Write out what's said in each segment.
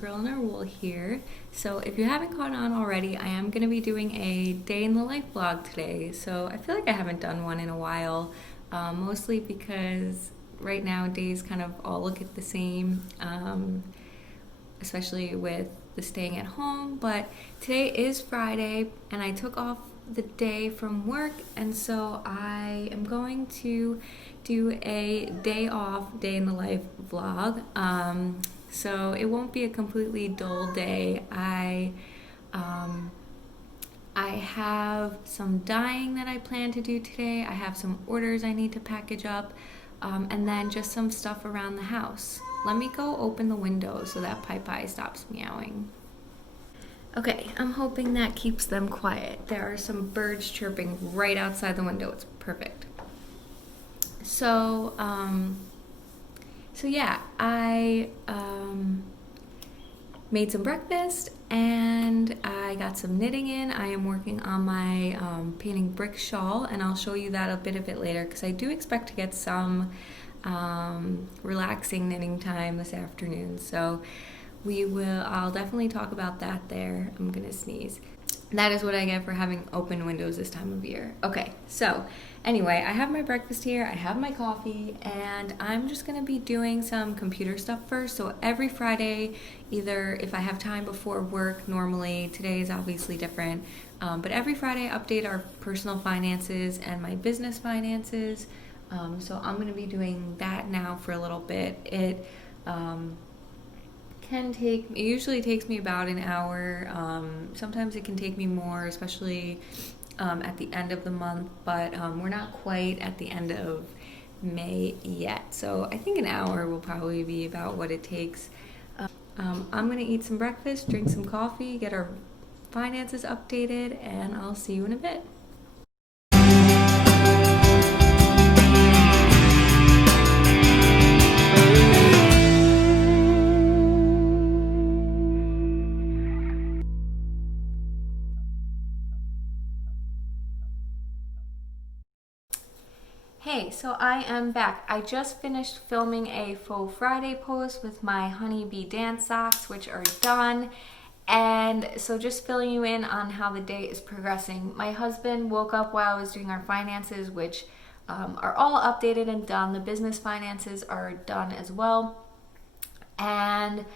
agirlandherwool here. So if you haven't caught on already, I am going to be doing a day in the life vlog today. So I feel like I haven't done one in a while, mostly because right now days kind of all look at the same, especially with the staying at home. But today is Friday and I took off the day from work, and so I am going to do a day off, day in the life vlog. So it won't be a completely dull day. I have some dyeing that I plan to do today. I have some orders I need to package up, and then just some stuff around the house. Let me go open the window so that Pi stops meowing. Okay, I'm hoping that keeps them quiet. There are some birds chirping right outside the window. It's perfect. So yeah, I made some breakfast and I got some knitting in. I am working on my painting brick shawl, and I'll show you that a bit of it later because I do expect to get some relaxing knitting time this afternoon. So I'll definitely talk about that there. I'm gonna sneeze. That is what I get for having open windows this time of year. Okay, so anyway, I have my breakfast here, I have my coffee, and I'm just gonna be doing some computer stuff first. So every Friday, either if I have time before work, normally, today is obviously different, but every Friday I update our personal finances and my business finances. So I'm gonna be doing that now for a little bit. It usually takes me about an hour. Sometimes it can take me more, especially at the end of the month, but we're not quite at the end of May yet. So I think an hour will probably be about what it takes. I'm gonna eat some breakfast, drink some coffee, get our finances updated, and I'll see you in a bit. Hey, so I am back. I just finished filming a Faux Friday post with my honeybee dance socks, which are done. And so just filling you in on how the day is progressing. My husband woke up while I was doing our finances, which are all updated and done. The business finances are done as well. And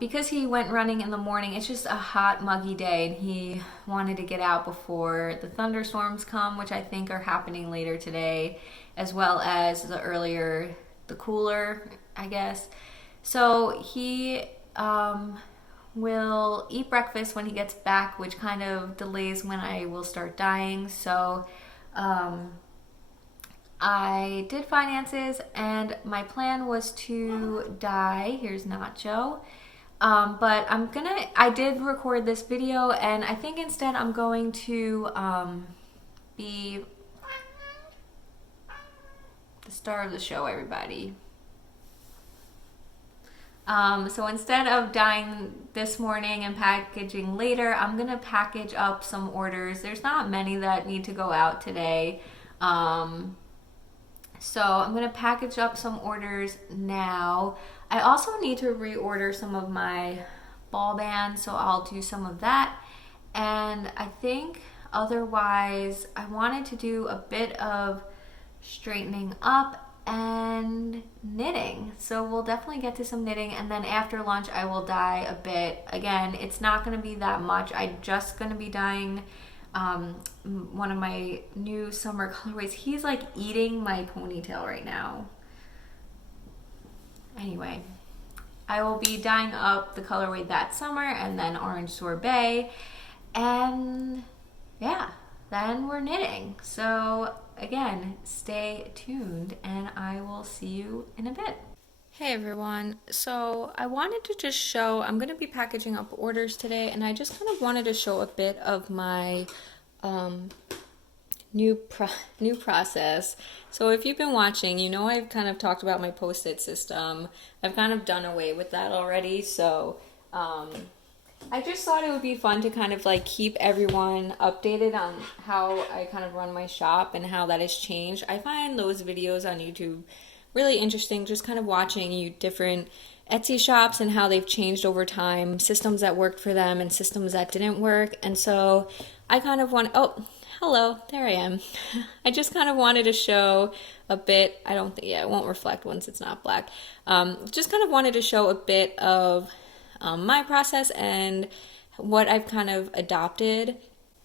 because he went running in the morning, it's just a hot, muggy day, and he wanted to get out before the thunderstorms come, which I think are happening later today, as well as the cooler, I guess. So he will eat breakfast when he gets back, which kind of delays when I will start dyeing. So I did finances, and my plan was to dye. Here's Nacho. But I did record this video, and I think instead I'm going to be the star of the show, everybody. So instead of dyeing this morning and packaging later, I'm gonna package up some orders. There's not many that need to go out today. So I'm going to package up some orders now. I also need to reorder some of my ball bands, so I'll do some of that. And I think otherwise I wanted to do a bit of straightening up and knitting. So we'll definitely get to some knitting, and then after lunch I will dye a bit. Again, it's not going to be that much. I'm just going to be dyeing one of my new summer colorways. He's like eating my ponytail right now. Anyway, I will be dyeing up the colorway that summer, and then orange sorbet, and yeah, then we're knitting. So again, stay tuned and I will see you in a bit. Hey everyone, so I wanted to just show, I'm going to be packaging up orders today, and I just kind of wanted to show a bit of my new process. So if you've been watching, you know I've kind of talked about my post-it system. I've kind of done away with that already, so I just thought it would be fun to kind of like keep everyone updated on how I kind of run my shop and how that has changed. I find those videos on YouTube really interesting just kind of watching different Etsy shops and how they've changed over time, systems that worked for them and systems that didn't work. And so I kind of want, oh, hello, there I am. I just kind of wanted to show a bit, I don't think, yeah, it won't reflect once it's not black. Just kind of wanted to show a bit of my process and what I've kind of adopted.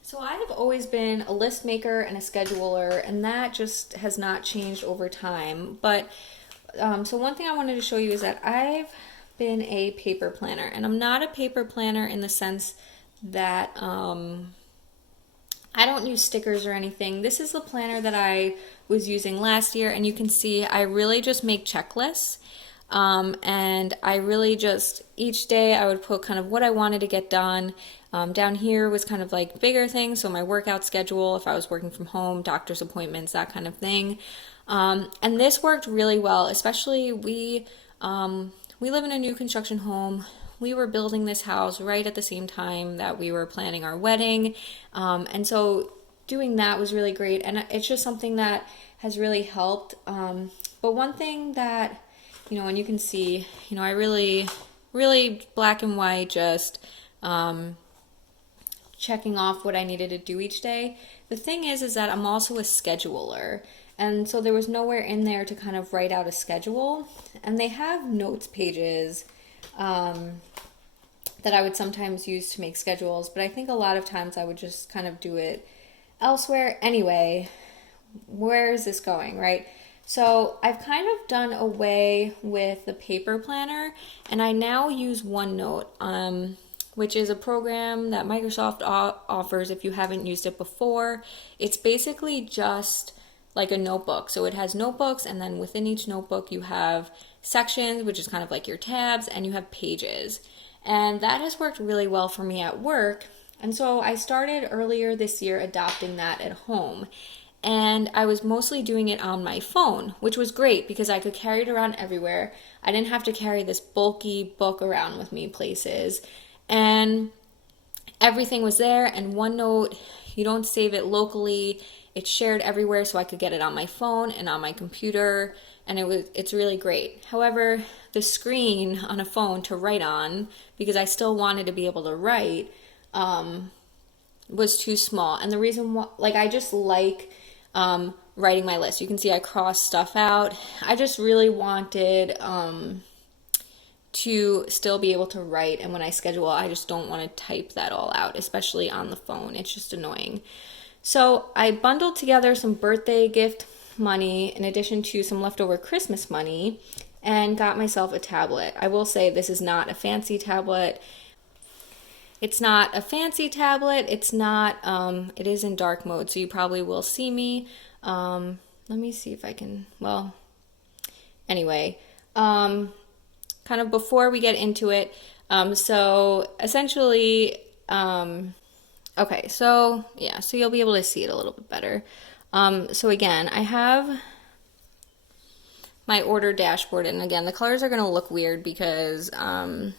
So I have always been a list maker and a scheduler, and that just has not changed over time. But so one thing I wanted to show you is that I've been a paper planner, and I'm not a paper planner in the sense that I don't use stickers or anything. This is the planner that I was using last year, and you can see I really just make checklists. And I really just, each day I would put kind of what I wanted to get done. Down here was kind of like bigger things, so my workout schedule, if I was working from home, doctor's appointments, that kind of thing. And this worked really well, especially we live in a new construction home. We were building this house right at the same time that we were planning our wedding. And so doing that was really great. And it's just something that has really helped. But one thing that, and you can see, I really, really black and white, just checking off what I needed to do each day. The thing is that I'm also a scheduler. And so there was nowhere in there to kind of write out a schedule. And they have notes pages that I would sometimes use to make schedules, but I think a lot of times I would just kind of do it elsewhere. Anyway, where is this going, right? So I've kind of done away with the paper planner, and I now use OneNote, which is a program that Microsoft offers if you haven't used it before. It's basically just like a notebook. So it has notebooks, and then within each notebook you have sections, which is kind of like your tabs, and you have pages. And that has worked really well for me at work. And so I started earlier this year adopting that at home. And I was mostly doing it on my phone, which was great because I could carry it around everywhere. I didn't have to carry this bulky book around with me places. And everything was there. And OneNote, you don't save it locally. It's shared everywhere, so I could get it on my phone and on my computer. And it's really great. However, the screen on a phone to write on, because I still wanted to be able to write, was too small. And the reason why, I just like writing my list. You can see I crossed stuff out. I just really wanted to still be able to write, and when I schedule, I just don't want to type that all out, especially on the phone. It's just annoying. So I bundled together some birthday gift money in addition to some leftover Christmas money and got myself a tablet. I will say this is not a fancy tablet. It's not a fancy tablet. It's not, it is in dark mode, so you probably will see me. Let me see if I can, anyway, kind of before we get into it, so essentially, okay, so yeah, so you'll be able to see it a little bit better. So again, I have my order dashboard, and again, the colors are going to look weird because I'm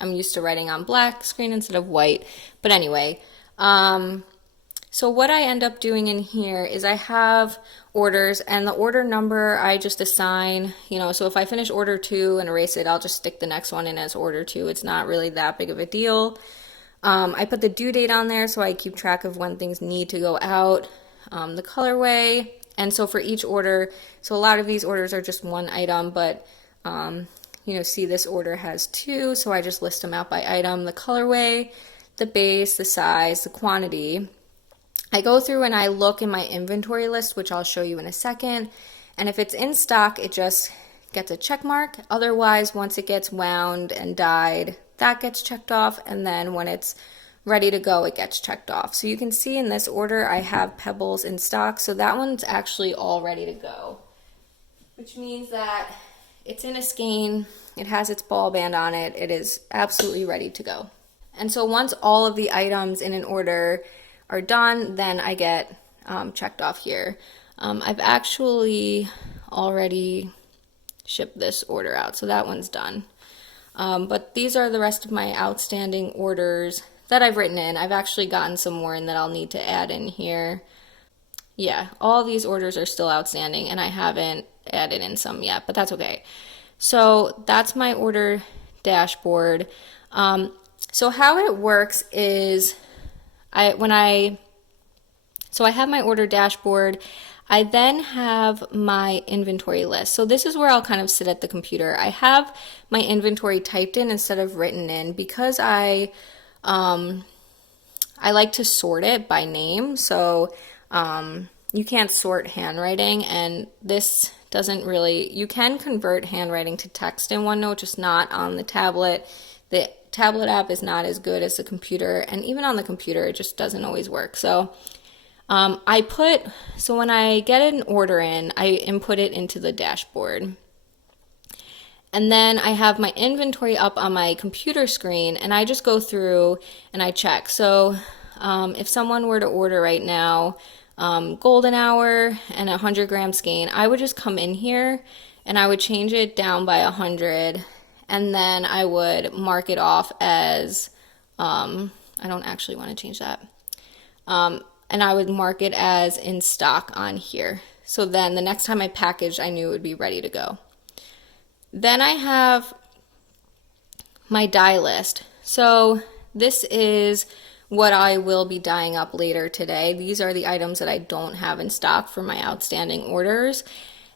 used to writing on black screen instead of white. But anyway, so what I end up doing in here is I have orders, and the order number I just assign, so if I finish order 2 and erase it, I'll just stick the next one in as order 2. It's not really that big of a deal. I put the due date on there so I keep track of when things need to go out. The colorway, and so for each order, so a lot of these orders are just one item, but see this order has 2, so I just list them out by item, the colorway, the base, the size, the quantity. I go through and I look in my inventory list, which I'll show you in a second, and if it's in stock, it just gets a check mark. Otherwise, once it gets wound and dyed, that gets checked off, and then when it's ready to go, it gets checked off. So you can see in this order I have pebbles in stock, so that one's actually all ready to go, which means that it's in a skein, it has its ball band on it, it is absolutely ready to go. And so once all of the items in an order are done, then I get checked off here. I've actually already shipped this order out, so that one's done. But these are the rest of my outstanding orders that I've written in. I've actually gotten some more in that I'll need to add in here. Yeah, all these orders are still outstanding, and I haven't added in some yet, but that's okay. So that's my order dashboard. So how it works is I have my order dashboard. I then have my inventory list. So this is where I'll kind of sit at the computer. I have my inventory typed in instead of written in because I like to sort it by name. So you can't sort handwriting, and this doesn't really, you can convert handwriting to text in OneNote, just not on the tablet. The tablet app is not as good as the computer, and even on the computer it just doesn't always work. So when I get an order in, I input it into the dashboard. And then I have my inventory up on my computer screen, and I just go through and I check. So if someone were to order right now, golden hour and 100-gram skein, I would just come in here and I would change it down by 100, and then I would mark it off as, I don't actually want to change that. And I would mark it as in stock on here. So then the next time I packaged, I knew it would be ready to go. Then I have my dye list. So this is what I will be dyeing up later today. These are the items that I don't have in stock for my outstanding orders.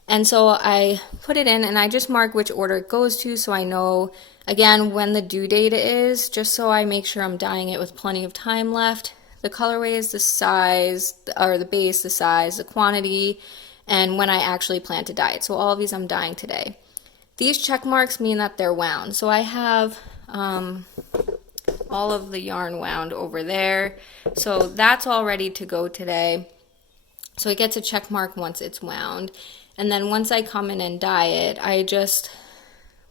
And so I put it in and I just mark which order it goes to, so I know, again, when the due date is, just so I make sure I'm dyeing it with plenty of time left. The colorway is the size, or the base, the size, the quantity, and when I actually plan to dye it. So all of these I'm dyeing today. These check marks mean that they're wound. So I have all of the yarn wound over there. So that's all ready to go today. So it gets a check mark once it's wound. And then once I come in and dye it, I just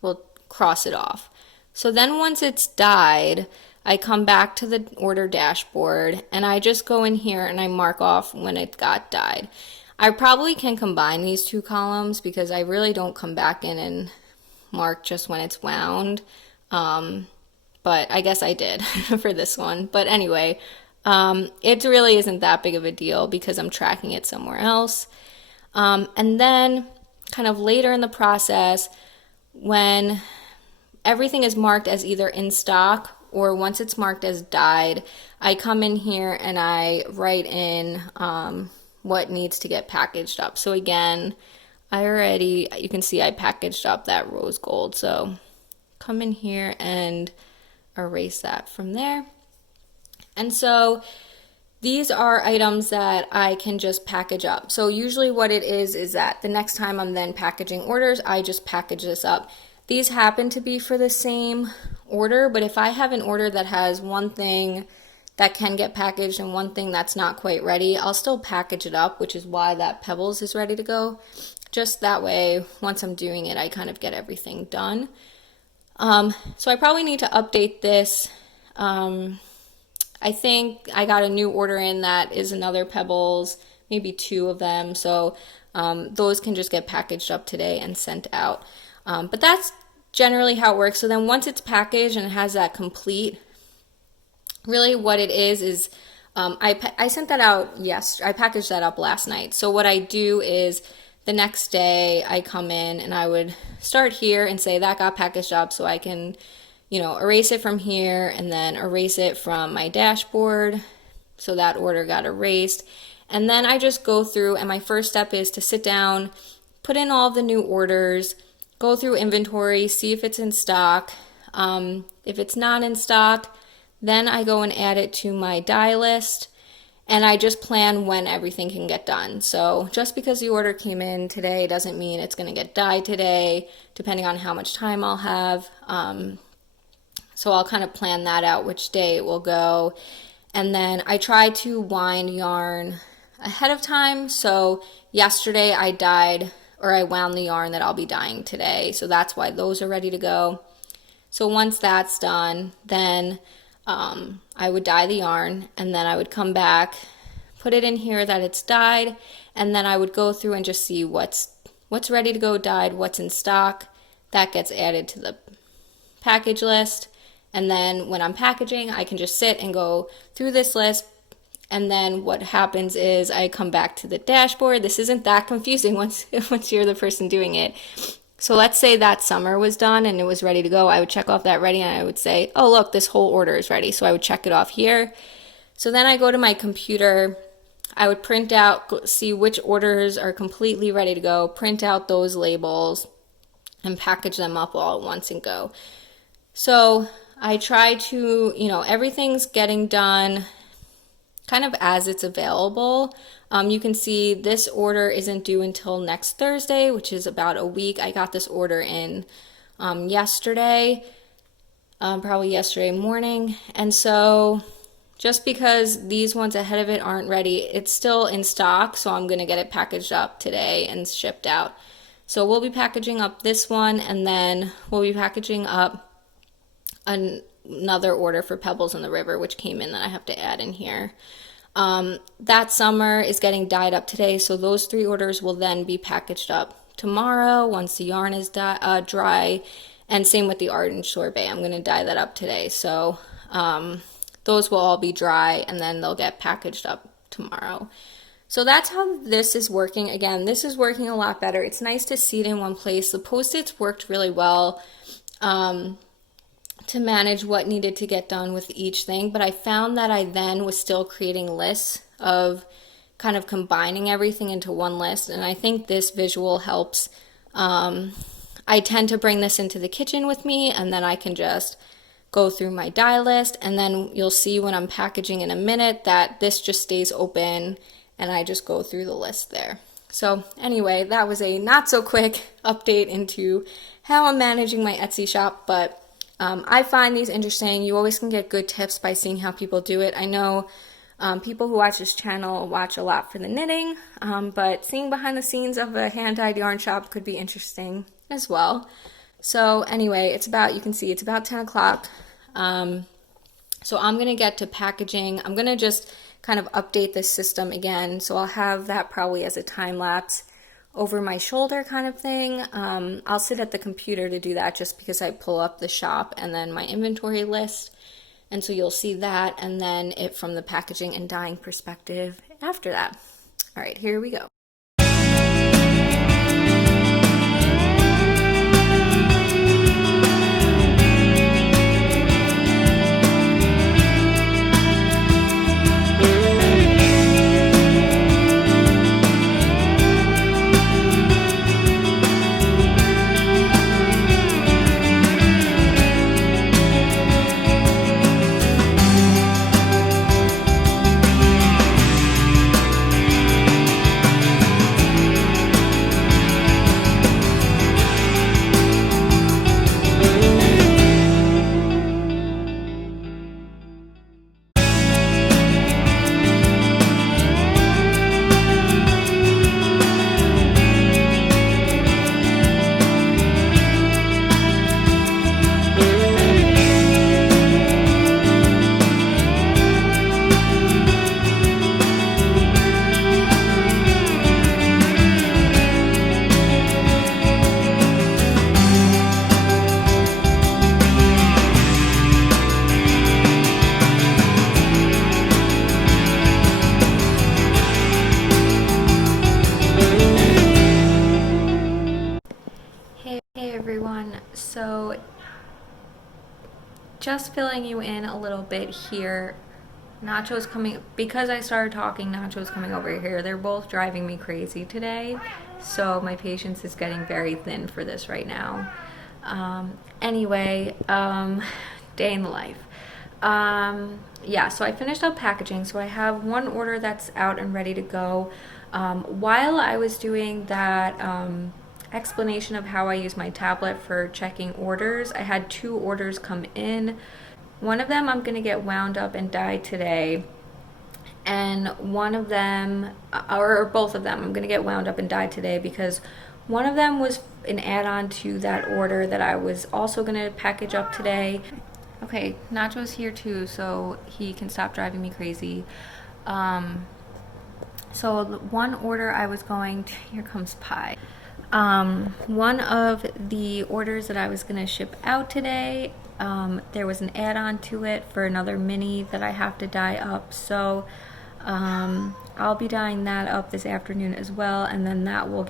will cross it off. So then once it's dyed, I come back to the order dashboard and I just go in here and I mark off when it got dyed. I probably can combine these two columns because I really don't come back in and mark just when it's wound. But I guess I did for this one. But anyway, it really isn't that big of a deal because I'm tracking it somewhere else. And then kind of later in the process, when everything is marked as either in stock or once it's marked as dyed, I come in here and I write in what needs to get packaged up. So again, you can see I packaged up that rose gold. So come in here and erase that from there. And so these are items that I can just package up. So usually what it is that the next time I'm then packaging orders, I just package this up. These happen to be for the same order, but if I have an order that has one thing that can get packaged and one thing that's not quite ready, I'll still package it up, which is why that Pebbles is ready to go. Just that way, once I'm doing it, I kind of get everything done. So I probably need to update this. I think I got a new order in that is another Pebbles, maybe 2 of them. So those can just get packaged up today and sent out. But that's generally how it works. So then once it's packaged and it has that complete, really what it is I sent that out I packaged that up last night. So what I do is the next day I come in and I would start here and say that got packaged up, so I can, erase it from here and then erase it from my dashboard. So that order got erased. And then I just go through, and my first step is to sit down, put in all the new orders, go through inventory, see if it's in stock. If it's not in stock, then I go and add it to my dye list, and I just plan when everything can get done. So just because the order came in today doesn't mean it's going to get dyed today, depending on how much time I'll have. So I'll kind of plan that out, which day it will go. And then I try to wind yarn ahead of time. So yesterday I wound the yarn that I'll be dyeing today. So that's why those are ready to go. So once that's done, then I would dye the yarn, and then I would come back, put it in here that it's dyed, and then I would go through and just see what's ready to go dyed, what's in stock. That gets added to the package list. And then when I'm packaging, I can just sit and go through this list, And then what happens is I come back to the dashboard. This isn't that confusing once you're the person doing it. So let's say that summer was done and it was ready to go. I would check off that ready and I would say, oh, look, this whole order is ready. So I would check it off here. So then I go to my computer. I would print out, see which orders are completely ready to go, print out those labels, and package them up all at once and go. So I try to, everything's getting done kind of as it's available. You can see this order isn't due until next Thursday, which is about a week. I got this order in yesterday, probably yesterday morning. And so just because these ones ahead of it aren't ready, it's still in stock. So I'm going to get it packaged up today and shipped out. So we'll be packaging up this one, and then we'll be packaging up another order for Pebbles in the River, which came in that I have to add in here. That summer is getting dyed up today, so those 3 orders will then be packaged up tomorrow once the yarn is dry, and same with the Ardent Sorbet. I'm going to dye that up today, so those will all be dry, and then they'll get packaged up tomorrow. So that's how this is working. Again, this is working a lot better. It's nice to see it in one place. The Post-its worked really well to manage what needed to get done with each thing, but I found that I then was still creating lists of kind of combining everything into one list, and I think this visual helps. I tend to bring this into the kitchen with me, and then I can just go through my dye list, and then you'll see when I'm packaging in a minute that this just stays open, and I just go through the list there. So anyway, that was a not so quick update into how I'm managing my Etsy shop, but I find these interesting. You always can get good tips by seeing how people do it. I know people who watch this channel watch a lot for the knitting, but seeing behind the scenes of a hand-dyed yarn shop could be interesting as well. So anyway, you can see it's about 10 o'clock. So I'm going to get to packaging. I'm going to just kind of update this system again. So I'll have that probably as a time lapse over my shoulder kind of thing. I'll sit at the computer to do that just because I pull up the shop and then my inventory list. And so you'll see that, and then it from the packaging and dyeing perspective after that. All right, here we go. So just filling you in a little bit here. Nacho's coming, because I started talking, Nacho's coming over here. They're both driving me crazy today, so my patience is getting very thin for this right now. Anyway, day in the life. Yeah, so I finished up packaging, so I have one order that's out and ready to go. While I was doing that explanation of how I use my tablet for checking orders, I had 2 orders come in. One of them I'm going to get wound up and dyed today, and one of them, or both of them, I'm going to get wound up and dyed today because one of them was an add-on to that order that I was also going to package up today. Okay, Nacho's here too, so he can stop driving me crazy. So one order I was going to, here comes Pie. One of the orders that I was going to ship out today, there was an add-on to it for another mini that I have to dye up. So I'll be dyeing that up this afternoon as well, and then that will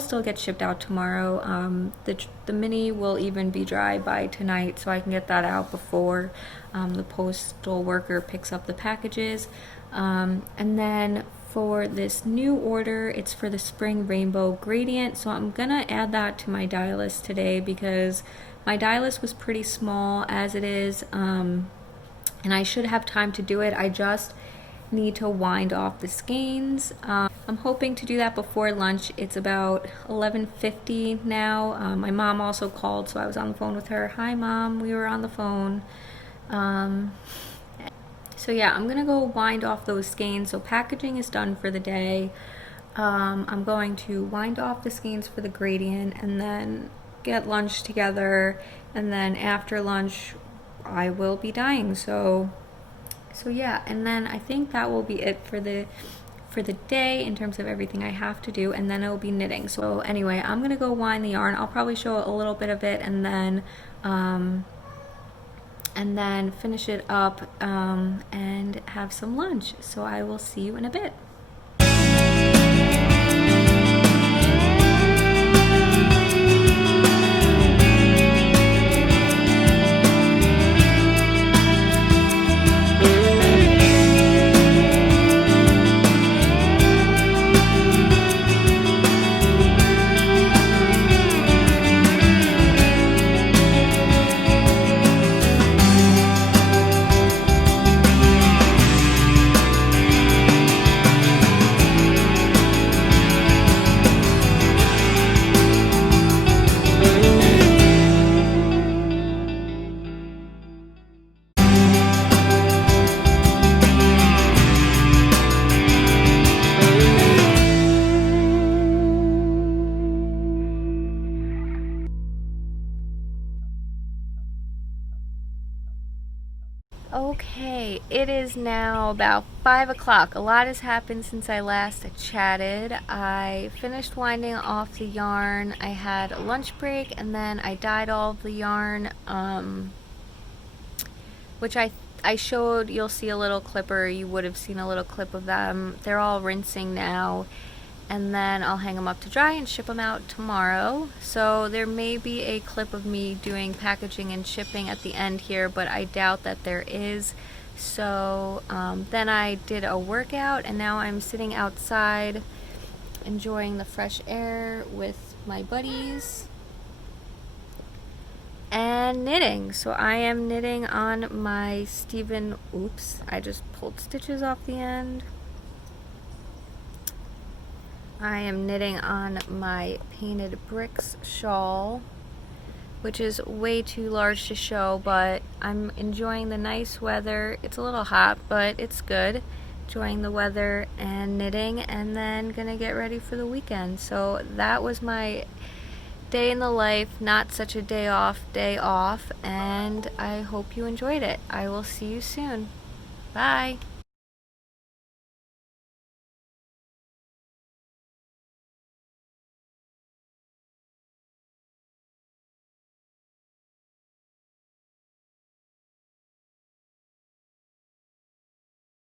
still get shipped out tomorrow. The mini will even be dry by tonight, so I can get that out before the postal worker picks up the packages. And then for this new order, it's for the spring rainbow gradient, so I'm gonna add that to my dye list today because my dye list was pretty small as it is, and I should have time to do it. I just need to wind off the skeins. I'm hoping to do that before lunch. It's about 11:50 now. My mom also called, so I was on the phone with her. Hi Mom, we were on the phone. So yeah, I'm gonna go wind off those skeins. So packaging is done for the day. I'm going to wind off the skeins for the gradient and then get lunch together, and then after lunch I will be dyeing. So yeah, and then I think that will be it for the day in terms of everything I have to do, and then it will be knitting. So anyway, I'm gonna go wind the yarn. I'll probably show a little bit of it and then finish it up and have some lunch. So I will see you in a bit. Okay, it is now about 5 o'clock. A lot has happened since I last chatted. I finished winding off the yarn. I had a lunch break and then I dyed all of the yarn, which I showed. You'll see a little clip, or you would have seen a little clip of them. They're all rinsing now, and then I'll hang them up to dry and ship them out tomorrow. So there may be a clip of me doing packaging and shipping at the end here, but I doubt that there is. So then I did a workout, and now I'm sitting outside enjoying the fresh air with my buddies and knitting. So I am knitting on my oops, I just pulled stitches off the end. I am knitting on my painted bricks shawl, which is way too large to show, but I'm enjoying the nice weather. It's a little hot, but it's good. Enjoying the weather and knitting, and then gonna get ready for the weekend. So that was my day in the life, not such a day off, and I hope you enjoyed it. I will see you soon. Bye.